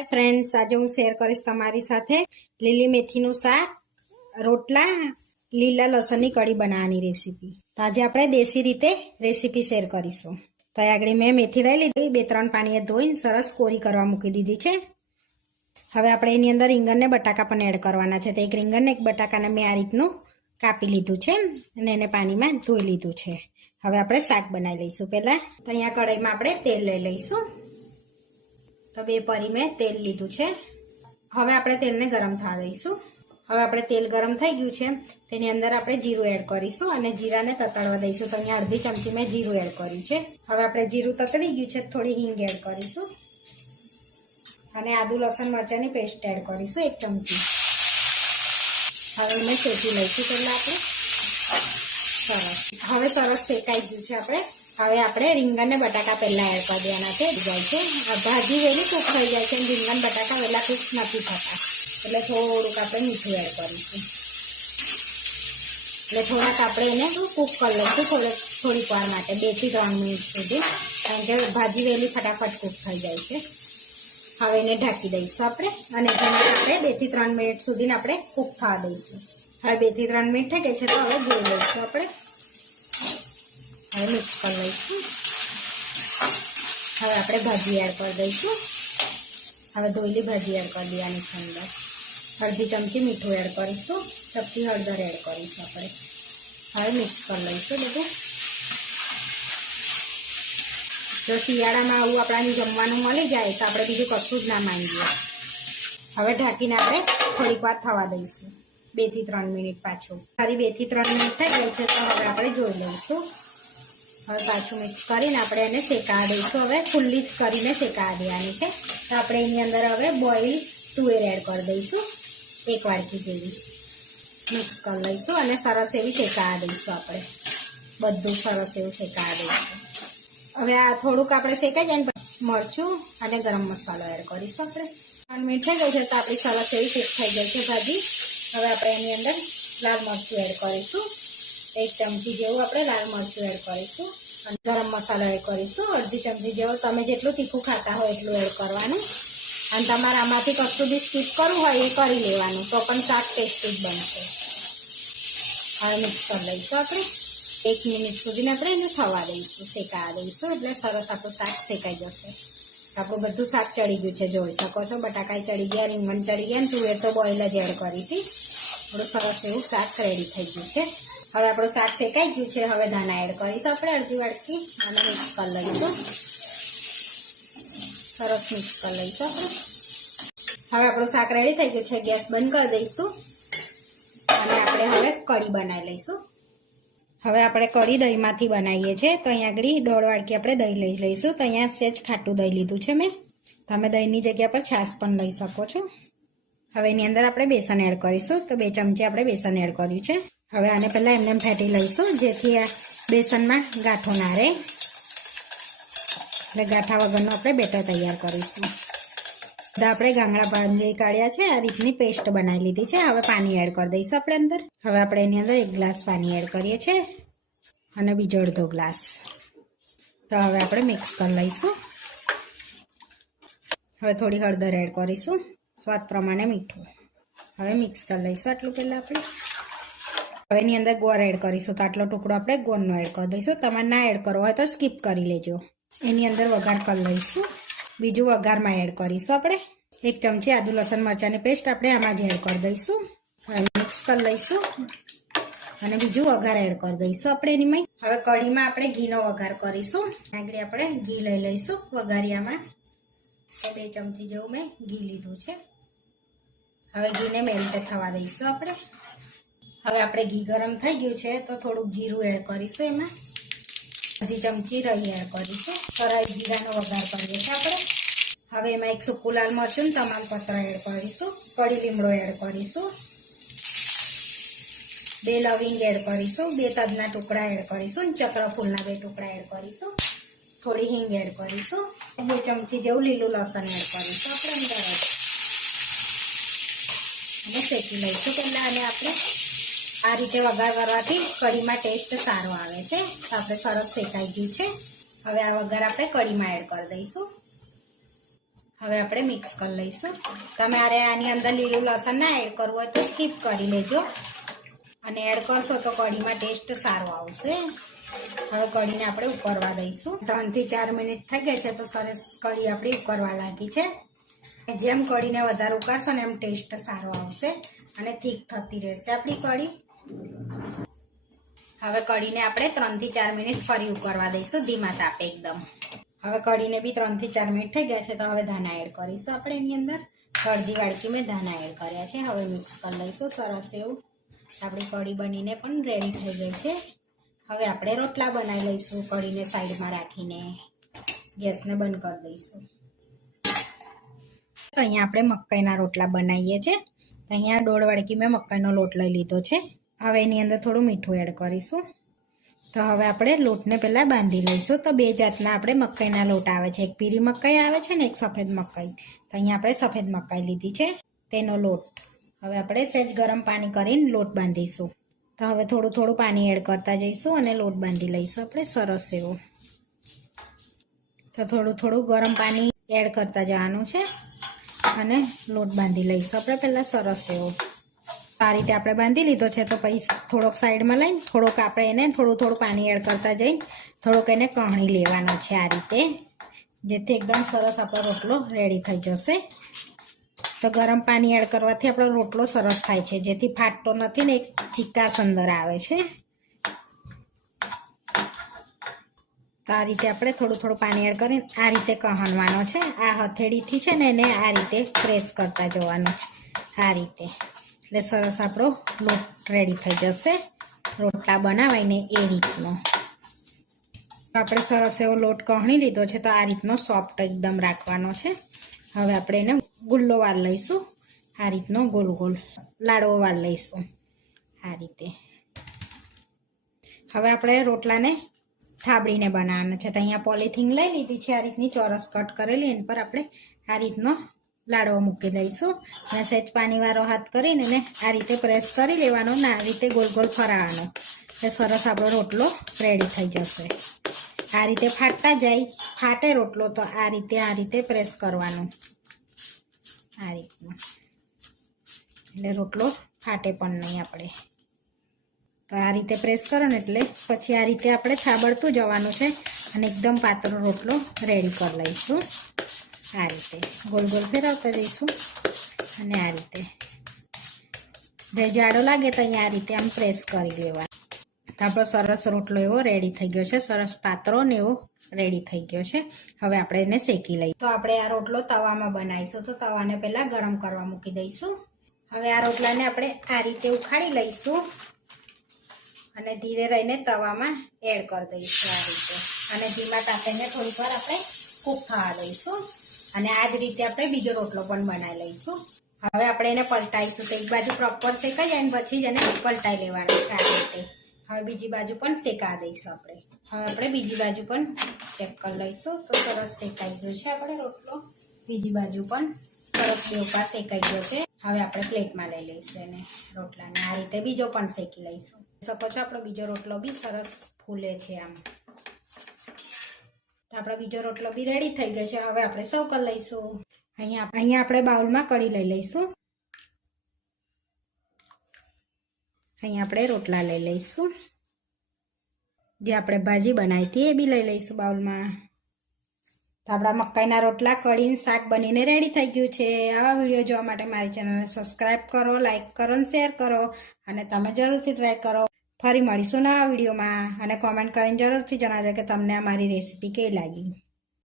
Hi friends આજે હું share કરીશ તમારી સાથે લીલી મેથીનું શાક, રોટલા, લીલા લસણની કઢી બનાવવાની રેસીપી તો આજે આપણે દેશી રીતે રેસીપી શેર કરીશું. તો આગળ મેં મેથી લઈ લીધી, બે ત્રણ પાણીએ ધોઈને સરસ કોરી કરવા મૂકી દીધી છે. હવે આપણે એની અંદર રીંગણને બટાકા પણ એડ કરવાના છે. તો એક રીંગણને એક બટાકાને મેં આ રીતનું કાપી લીધું છે અને એને પાણીમાં ધોઈ લીધું છે. હવે આપણે શાક બનાવી લઈશું પહેલાં. તો અહીંયા કઢાઈમાં આપણે તેલ લઈ લઈશું. તો બે પરી મેં તેલ લીધું છે. હવે આપણે તેલને ગરમ થવા દઈશું. હવે આપણે તેલ ગરમ થઈ ગયું છે. તેની અંદર આપણે જીરું એડ કરીશું અને જીરાને તતડવા દઈશું. તો અહીંયા અડધી ચમચી મેં જીરું એડ કર્યું છે. હવે આપણે જીરું તતડી ગયું છે, થોડી હિંગ એડ કરીશું. અને આદુ, લસણ, મરચાંની પેસ્ટ એડ કરીશું એક ચમચી. હવે એને શેકી લઈશું પહેલાં આપણે. સરસ. હવે સરસ શેકાઈ ગયું છે આપણે. હવે આપણે રીંગણ બટાકા પહેલા એડ કરી દેવાના છે. જાય છે ભાજી વહેલી કૂક થઈ જાય છે રીંગણ બટાકા વહેલા કૂક નથી થતા. એટલે થોડુંક આપણે મીઠું એડ કરીશું એટલે થોડાક આપણે એને કૂક કરી લઈશું, થોડે થોડીક વાર માટે, બેથી ત્રણ મિનિટ સુધી. કારણ કે ભાજી વહેલી ફટાફટ કૂક થઈ જાય છે. હવે એને ઢાંકી દઈશું આપણે અને તેમાં આપણે બેથી ત્રણ મિનિટ સુધી આપણે કૂક થવા દઈશું. હવે બેથી ત્રણ મિનિટ થઈ ગઈ છે, તો હવે જોઈ લઈશું આપણે. હવે મિક્સ કરી લઈશું. હવે આપણે ભાજી એડ કરી દઈશું. હવે ધોયેલી ભાજી એડ કરી દેવાની અંદર. અડધી ચમચી મીઠું એડ કરીશું. ચપટી હળદર એડ કરીશું આપણે. હવે મિક્સ કરી લઈશું બધું. જો શિયાળામાં આવું આપણાને જમવાનું મળી જાય તો આપણે બીજું કશું જ ના માંગીએ. હવે ઢાંકીને આપણે થોડીક વાર થવા દઈશું. બેથી ત્રણ મિનિટ પાછું. ફરી બેથી ત્રણ મિનિટ થઈ ગઈ છે તો હવે આપણે જોઈ લઈશું. હવે પાછું મિક્સ કરીને આપણે એને શેકા દઈશું. હવે ખુલ્લી જ કરીને શેકા દેવાની છે. તો આપણે એની અંદર હવે બોઇલ તુવેર એડ કરી દઈશું. એક વાડકી જેવી મિક્સ કરી લઈશું અને સરસ એવી શેકા દઈશું આપણે. બધું સરસ એવું શેકા દઈશું. હવે આ થોડુંક આપણે શેકાઈ જાય ને મરચું અને ગરમ મસાલો એડ કરીશું આપણે. ત્રણ મિનિટ થઈ ગઈ છે તો આપણી સરસ એવી શેક થઈ ગઈ છે ભાજી. હવે આપણે એની અંદર લાલ મરચું એડ કરીશું. એક ચમચી જેવું આપણે લાલ મરચું એડ કરીશું. અને ગરમ મસાલો એડ કરીશું. અડધી ચમચી જેવું તમે જેટલું તીખું ખાતા હોય એટલું એડ કરવાનું. અને તમારે આમાંથી કશું બી સ્કીપ કરવું હોય એ કરી લેવાનું. તો પણ શાક ટેસ્ટી જ બનશે. હવે મિક્સ કરી લઈશું આપણે. એક મિનિટ સુધી આપણે એને થવા દઈશું, શેકાવા દઈશું. એટલે સરસ આપણું શાક શેકાઈ જશે. આપણું બધું શાક ચડી ગયું છે, જોઈ શકો છો. બટાકા ચડી ગયા, રીંગણ ચડી ગયા. ને તુવેર તો બોઇલ જ એડ કરી હતી. થોડું સરસ એવું શાક રેડી થઈ ગયું છે. હવે આપણું શાક શેકાઈ ગયું છે. હવે ધાના એડ કરીશું આપણે. અડધી વાટકી અને મિક્સ કરી લઈશું. સરસ મિક્સ કરી લઈશું આપણે. હવે આપણું શાક રેડી થઈ ગયું છે. ગેસ બંધ કરી દઈશું. અને આપણે હવે કઢી બનાવી લઈશું. હવે આપણે કઢી દહીંમાંથી બનાવીએ છીએ. તો અહીંયા આગળ દોઢ વાડકી આપણે દહીં લઈ લઈશું. તો અહીંયા સેજ ખાટું દહીં લીધું છે મેં. તમે દહીંની જગ્યા પર છાશ પણ લઈ શકો છો. હવે એની અંદર આપણે બેસન એડ કરીશું. તો બે ચમચી આપણે બેસન એડ કર્યું છે. હવે આને પહેલાં એમને એમ ફેટી લઈશું, જેથી આ બેસનમાં ગાંઠો ના રહે. એટલે ગાંઠા વગરનો આપણે બેટર તૈયાર કરીશું. તો આપણે ગાંગડા બાંધી કાઢ્યા છે, આ રીતની પેસ્ટ બનાવી લીધી છે. હવે પાણી એડ કરી દઈશું આપણે અંદર. હવે આપણે એની અંદર એક ગ્લાસ પાણી એડ કરીએ છીએ અને બીજો અડધો ગ્લાસ. તો હવે આપણે મિક્સ કરી લઈશું. હવે થોડી હળદર એડ કરીશું. સ્વાદ પ્રમાણે મીઠું. હવે મિક્સ કરી લઈશું આટલું પહેલાં આપણે. હવે એની અંદર ગોળ એડ કરીશું તો આટલો ટુકડો આપણે ગોળનો એડ કરી દઈશું. તમારે ના એડ કરવો હોય તો સ્કીપ કરી લેજો. એની અંદર વઘાર કરી લઈશું. બીજું વઘારમાં એડ કરીશું આપણે. એક ચમચી આદુ, લસણ, મરચાંની પેસ્ટ આપણે આમાં જ એડ કરી દઈશું. હવે મિક્સ કરી લઈશું. અને બીજું વઘાર એડ કરી દઈશું આપણે એની હવે કઢીમાં આપણે ઘીનો વઘાર કરીશું. આગળ આપણે ઘી લઈ લઈશું વઘારિયામાં. બે ચમચી જેવું મેં ઘી લીધું છે. હવે ઘીને મેલ્ટ થવા દઈશું આપણે. હવે આપણે ઘી ગરમ થઈ ગયું છે તો થોડુંક જીરું એડ કરીશું એમાં. અડધી ચમચી રહી એડ કરીશું. કરાઈ જીરાનો વઘાર કરીએ છીએ આપણે. હવે એમાં એક સૂકું લાલ મરચું તમાલપત્ર એડ કરીશું. કડી લીમડો એડ કરીશું. બે લવિંગ એડ કરીશું. બે તજના ટુકડા એડ કરીશું અને ચક્ર બે ટુકડા એડ કરીશું. થોડી હિંગ એડ કરીશું. બે ચમચી જેવું લીલું લસણ એડ કરીશું આપણે અંદર. અને શેકી લઈશું પહેલાં અને આપણે આ રીતે વઘાર કરવાથી કઢીમાં ટેસ્ટ સારો આવે છે. આપણે સરસ શેકાઈ ગયું છે. હવે આ વઘાર આપણે કઢીમાં એડ કરી દઈશું. હવે આપણે મિક્સ કરી લઈશું. તમારે આની અંદર લીલું લસણ ના એડ કરવું હોય તો સ્કીપ કરી લેજો. અને એડ કરશો તો કઢીમાં ટેસ્ટ સારો આવશે. હવે કઢીને આપણે ઉકળવા દઈશું. ત્રણથી ચાર મિનિટ થઈ ગઈ છે તો સરસ કઢી આપણી ઉકળવા લાગી છે. જેમ કઢીને વધારે ઉકાળશો ને એમ ટેસ્ટ સારો આવશે. અને થીક થતી રહેશે આપણી કઢી. હવે કઢીને આપણે ત્રણથી ચાર મિનિટ ફરી ઉકળવા દઈશું ધીમા તાપે એકદમ. હવે કઢીને બી ત્રણથી ચાર મિનિટ થઈ ગયા છે તો હવે ધાના એડ કરીશું આપણે એની અંદર. અડધી વાડકી મેં ધાના એડ કર્યા છે. હવે મિક્સ કરી લઈશું સરસ એવું. આપણી કઢી બનીને પણ રેડી થઈ ગઈ છે. હવે આપણે રોટલા બનાવી લઈશું કઢીને સાઈડમાં રાખીને. ગેસને બંધ કરી દઈશું. તો અહીંયા આપણે મકાઈના રોટલા બનાવીએ છીએ. તો અહીંયા દોઢ વાડકી મેં મકાઈનો લોટ લઈ લીધો છે. હવે એની અંદર થોડું મીઠું એડ કરીશું. તો હવે આપણે લોટને પહેલાં બાંધી લઈશું. તો બે જાતના આપણે મકાઈના લોટ આવે છે. એક પીરી મકાઈ આવે છે ને એક સફેદ મકાઈ. તો અહીંયા આપણે સફેદ મકાઈ લીધી છે. તેનો લોટ. હવે આપણે સહેજ ગરમ પાણી કરીને લોટ બાંધીશું. તો હવે થોડું થોડું પાણી એડ કરતા જઈશું અને લોટ બાંધી લઈશું આપણે. સરસ એવો. તો થોડું થોડું ગરમ પાણી એડ કરતા જવાનું છે. અને લોટ બાંધી લઈશું આપણે પહેલાં સરસ એવો. આ રીતે આપણે બાંધી લીધો છે, તો પછી થોડોક સાઈડમાં લઈને થોડોક આપણે એને થોડું થોડું પાણી એડ કરતા જઈને થોડોક એને કહણી લેવાનો છે આ રીતે. જેથી એકદમ સરસ આપણો રોટલો રેડી થઈ જશે. તો ગરમ પાણી એડ કરવાથી આપણો રોટલો સરસ થાય છે, જેથી ફાટતો નથી ને એક ચિકાસ અંદર આવે છે. તો આ રીતે આપણે થોડું થોડું પાણી એડ કરીને આ રીતે કહણવાનો છે. આ હથેળીથી છે ને એને આ રીતે પ્રેસ કરતા જવાનું છે, આ રીતે. એટલે સરસ આપણો લોટ રેડી થઈ જશે. રોટલા બનાવાયને એ રીતનો. આપણે સરસ એવો લોટ કહણી લીધો છે, તો આ રીતનો સોફ્ટ એકદમ રાખવાનો છે. હવે આપણે એને ગુલ્લો વાર લઈશું. આ રીતનો ગોલ ગોલ લાડવો વાર લઈશું. આ રીતે. હવે આપણે રોટલાને થાબડીને બનાવવાનો છે. તો અહીંયા પોલિથીન લઈ લીધી છે, આ રીતની ચોરસ કટ કરેલી, એની પર આપણે આ રીતનો લાડવો મૂકી દઈશું અને સહેજ પાણીવાળો હાથ કરીને એને આ રીતે પ્રેસ કરી લેવાનો ને આ રીતે ગોલ ગોલ ફરાવાનો. એટલે સરસ આપણો રોટલો રેડી થઈ જશે. આ રીતે ફાટતા જાય, ફાટે રોટલો તો આ રીતે આ રીતે પ્રેસ કરવાનો. આ રીતનો. એટલે રોટલો ફાટે પણ નહીં આપણે. તો આ રીતે પ્રેસ કરો ને એટલે પછી આ રીતે આપણે થાબડતું જવાનું છે. અને એકદમ પાતળો રોટલો રેડી કરી લઈશું. આ રીતે ગોલ ગોલ ફેરવતા જઈશું. અને આ રીતે જે જાડો લાગે તો અહીંયા આ રીતે આમ પ્રેસ કરી લેવા તો આપણો સરસ રોટલો એવો રેડી થઈ ગયો છે. સરસ પાત્રો ને એવો રેડી થઈ ગયો છે. હવે આપણે એને શેકી લઈએ. તો આપણે આ રોટલો તવામાં બનાવીશું. તો તવાને પહેલાં ગરમ કરવા મૂકી દઈશું. હવે આ રોટલાને આપણે આ રીતે ઉખાડી લઈશું. અને ધીરે રહીને તવામાં એડ કરી દઈશું આ રીતે. અને ધીમા તાપેને થોડીક વાર આપણે કૂક થવા દઈશું. અને આ જ રીતે આપણે બીજો રોટલો પણ બનાવી લઈશું. હવે આપણે એને પલટાઈશું તો એક બાજુ પ્રોપર શેકાઈ જાય પછી જ એને પલટાઈ લેવાનું છે આ રીતે. હવે બીજી બાજુ પણ શેકા દઈશું આપણે. હવે આપણે બીજી બાજુ પણ ચેક કરી લઈશું તો સરસ શેકાઈ ગયો છે આપણે રોટલો. બીજી બાજુ પણ સરસ બેવપા શેકાઈ ગયો છે. હવે આપણે પ્લેટમાં લઈ લઈશું એને રોટલાને. આ રીતે બીજો પણ શેકી લઈશું. શકો છો આપણો બીજો રોટલો બી સરસ ફૂલે છે આમ. તો આપણો બીજો રોટલો બી રેડી થઈ ગયો છે. હવે આપણે સૌ કરી લઈશું. અહીંયા અહીંયા આપણે બાઉલમાં કઢી લઈ લઈશું. અહીંયા આપણે રોટલા લઈ લઈશું. જે આપણે ભાજી બનાવી હતી એ બી લઈ લઈશું બાઉલમાં. તો આપણા મકાઈના રોટલા કઢીને શાક બનીને રેડી થઈ ગયું છે. આવા વીડિયો જોવા માટે મારી ચેનલને સબસ્ક્રાઈબ કરો લાઇક કરો અને શેર કરો. અને તમે જરૂરથી ટ્રાય કરો. ફરી મળીશું નવા વિડીયોમાં અને કોમેન્ટ કરીને જરૂરથી જણાવજો કે તમને અમારી રેસીપી કેવી લાગી.